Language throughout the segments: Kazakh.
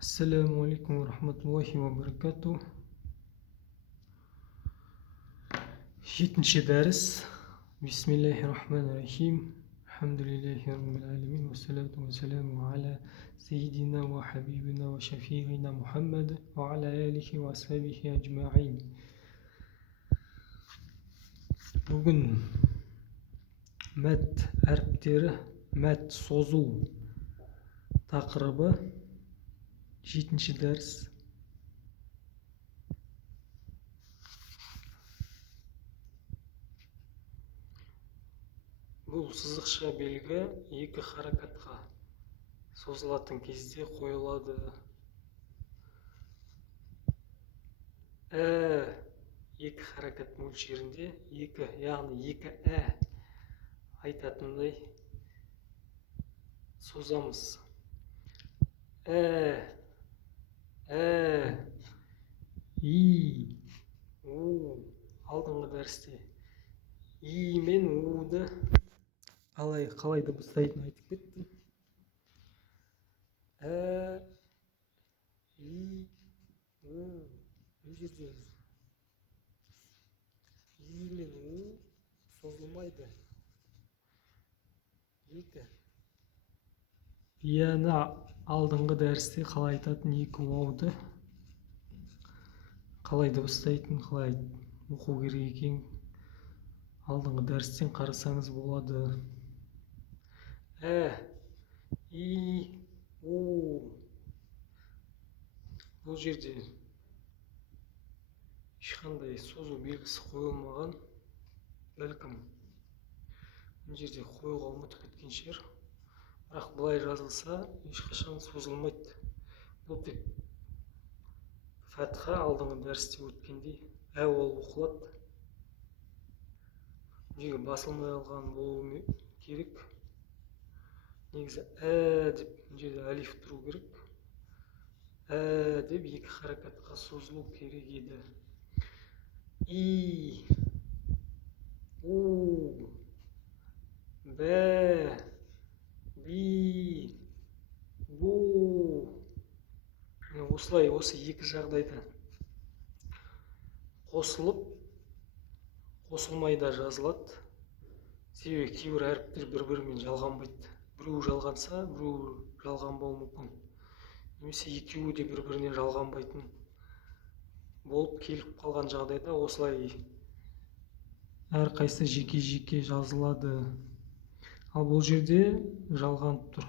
السلام عليكم ورحمة الله وبركاته. жетінші дәріс. Бисмиллахир-рахманир-рахим. Алхамдулиллахи раббил алямин. Вассалату вассаламу аля сайидина ва хабибина ва шафиғина Мухаммад ва аля алихи ва асхабихи аджмаин. Бүгін мәт әріптері, мәт созу тақырыбы жетінші дәріс. Бұл сызықша белгі екі харакатқа созылатын кезде қойылады. Екі харакат мөлшерінде, яғни екі айтатындай созамыз. И, у. Алдыңғы дәрісте И мен уды қалай дыбыстайтынын айтып кеттім. И, у. Бұл жерде И мен у созылмайды. Екі. Яны алдыңғы дәрісте қалай айтатын екі уауды қалай дыбыстайтын, қалай оқу керек екен, алдыңғы дәрістен қарасаңыз болады. И, у. Бұл жерде ешқандай созу белгісі қойылмаған. Бәлкім бұл жерде қоюға ұмытып кеткен шығар. Бірақ бұлай жазылса ешқашан созылмайды. Бұл тек фәтха алдыңғы дәрісте өткендей ол оқылады. Неге басылмай алған болуы керек. Негізі деп жерде алиф тұру керек. Деп екі харакатқа созылу керек еді. И, у, бә, би, бу. Осылай, осы екі жағдайда қосылып, қосылмай да жазылады. Себебі кейбір әріптер бір-бірімен жалғанбайды. Біреу жалғанса, біреу жалғанбауы мүмкін. Немесе екеуі де бір-біріне жалғанбайтын болып келіп қалған жағдайда осылай әрқайсысы жеке-жеке жазылады. Ал бұл жерде жалғанып тұр.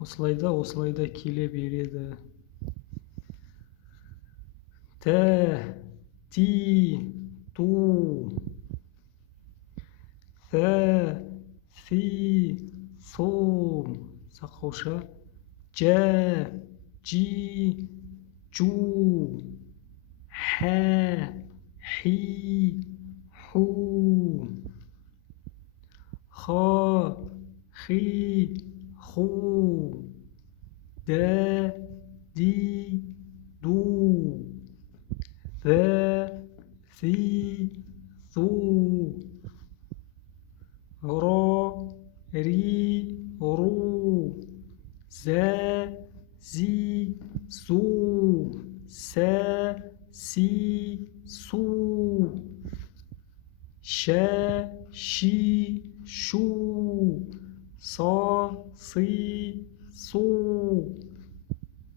Осылайда келе береді. Тә, ти, ту. Фә, фи, су. Сақауша. Жә, жи, жу. Хә, хи, ху. Ха, хи, ху. Дә, ди, ду. Фә, фи, су. Ра, ри, ру. Зә, зи, зу. Сә, си, су. Шә, ши, шу. Са, си, су.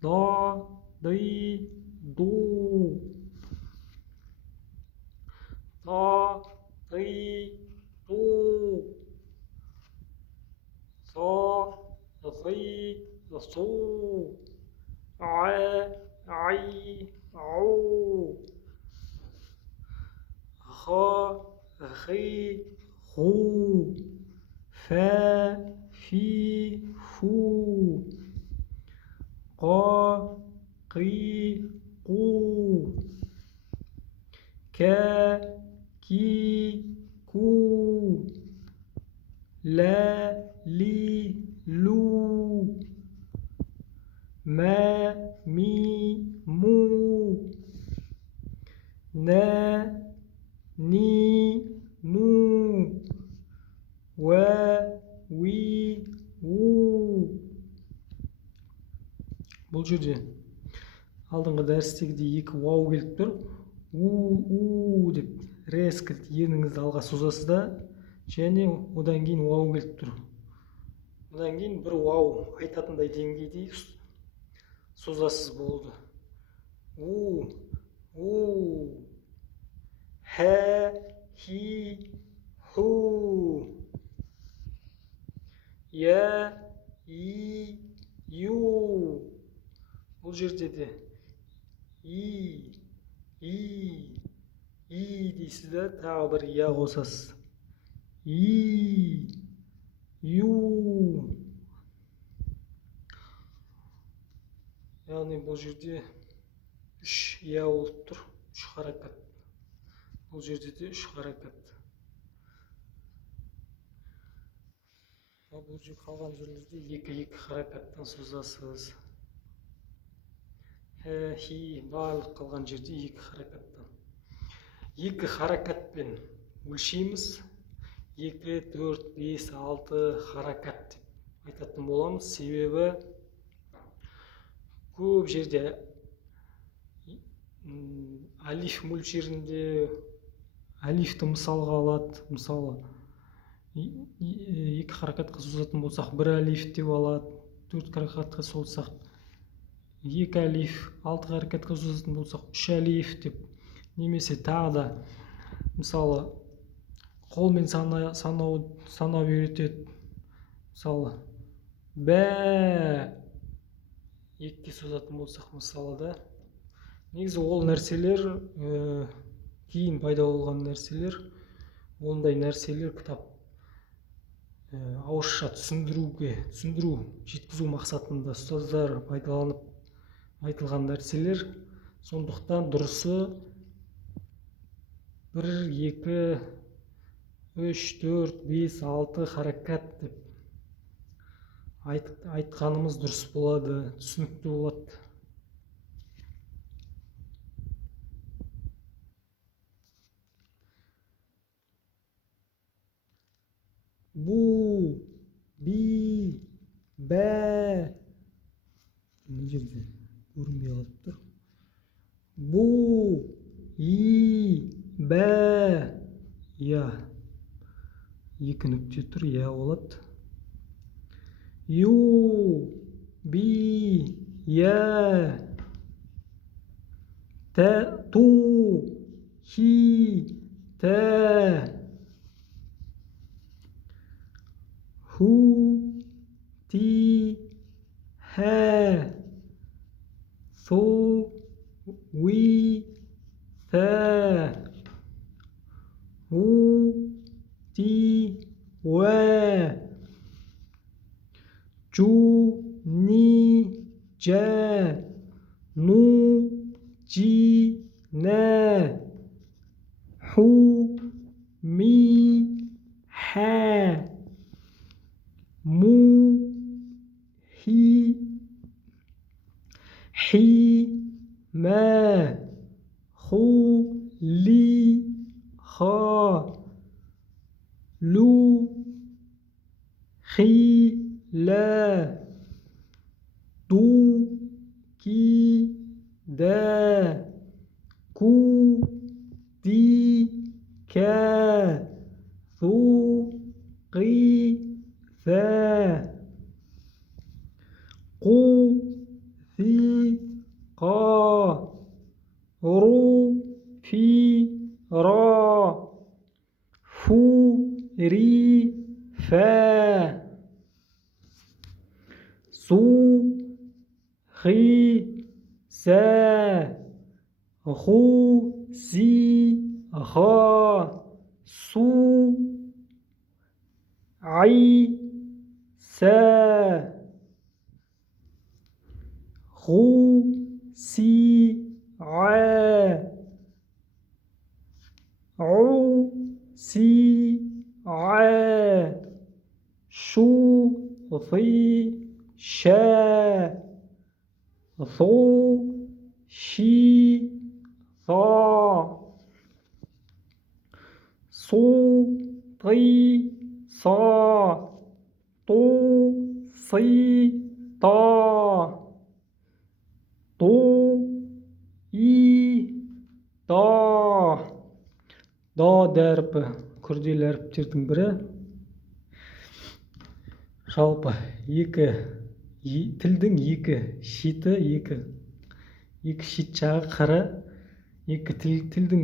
Да, ди, ду. Да, ди, ду. За, зи, су. Ай, ау. Ха, хи, ху. Фә, фи, фу. Қа, қи, қу. Кә, ки, ку. Лә, ли, лу. Мә, ми, му. Нә, ни, ну. Уә, уи, у. Бұл жерде алдыңғы дәрістегідей екі вау келіп тұр. У деп резко ерніңізді алға созасыз да, және одан кейін вау келіп тұр. Одан кейін бір вау айтатындай деңгейде созасыз болды. У хә хи ху я и ю. Бұл жерде де и дейсіз да, тағы бір я қосасыз. И ю. Яғни бұл жерде үш я болып тұр, үш харакат. Бұл жерде де үш харакат. Бұл жерде қалған жерлерде екі харакаттан созасыз. Хи барлық қалған жерде екі харакаттан. Екі харакатпен өлшейміз. 2, 4, 5, 6 харакат деп айтатын боламыз. Себебі көп жерде алиф мөлшерінде алифті мысалға алады. Мысалы, 2 харакатқа созатын болсақ, 1 алиф деп алады. 4 харакатқа созсақ, 2 алиф, 6 харакатқа созатын болсақ, 3 алиф деп. Немесе тағы да, мысалы, қолмен санау үйретеді. Мысалы, бә 2-ке созатын болсақ, мысалы да. Негізі ол нәрселер кейін пайда болған нәрселер, ондай нәрселер кітап ауызша түсіндіру, жеткізу мақсатында ұстаздар пайдаланып айтылған нәрселер. Сондықтан дұрысы 1, 2, 3, 4, 5, 6 харакат деп айтқанымыз дұрыс болады, түсінікті болады. Бу, би, бә. Бұл жерде көрінбей қалып тұр. Бу, и, бә. Я. 2 нүкте тұр, я болады. Ю, би, я. Ту, хи, тә. Ху, ти, хә. Су, ви, тә. У, ти, уә. Чу, ни, жә. Ну, жи, нә. Ху, ми, хә. Му, хи, мә. Ху, ли, ха. Лу, хи, лә. Ду, ки, дә. Ку, ди, кә. Су, қи, ثا. قو، ثي، قا. رو، في، را. فو، ري، فا. سو، خي، سا. غو، زي، غا. سو، عي، سا. غو، سي، عا. عو، سي، عا. شو، ضي، شا. ضو، شي، ضا. صو، طي، صا. طو، صي، طا. до әрпі күрделі әріптердің бірі. Жалпы тілдің екі шеті, екі шет жағы қыры, екі тілдің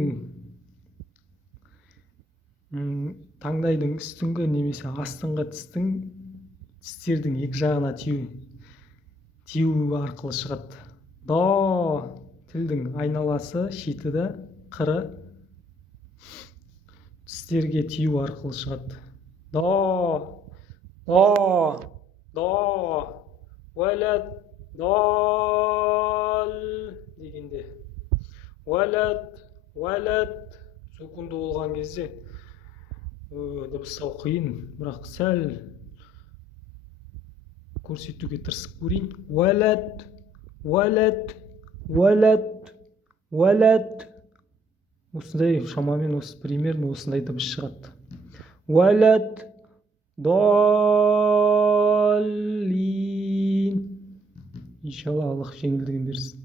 таңдайдың үстіңгі немесе астыңғы тістердің екі жағына тию арқылы шығады. До тілдің айналасы, шеті де қыры тістерге тию арқылы шығады. До, уәләд, дол дегенде. Уәләд сукунды болған кезде дыбыстау қиын, бірақ сәл көрсетуге тырысып көрейін. Уәләд. Осындай, шамамен осы примерно осындай дыбыс шығады. Уәләд, доллин. Иншалла, Аллах жеңілдігін берсін.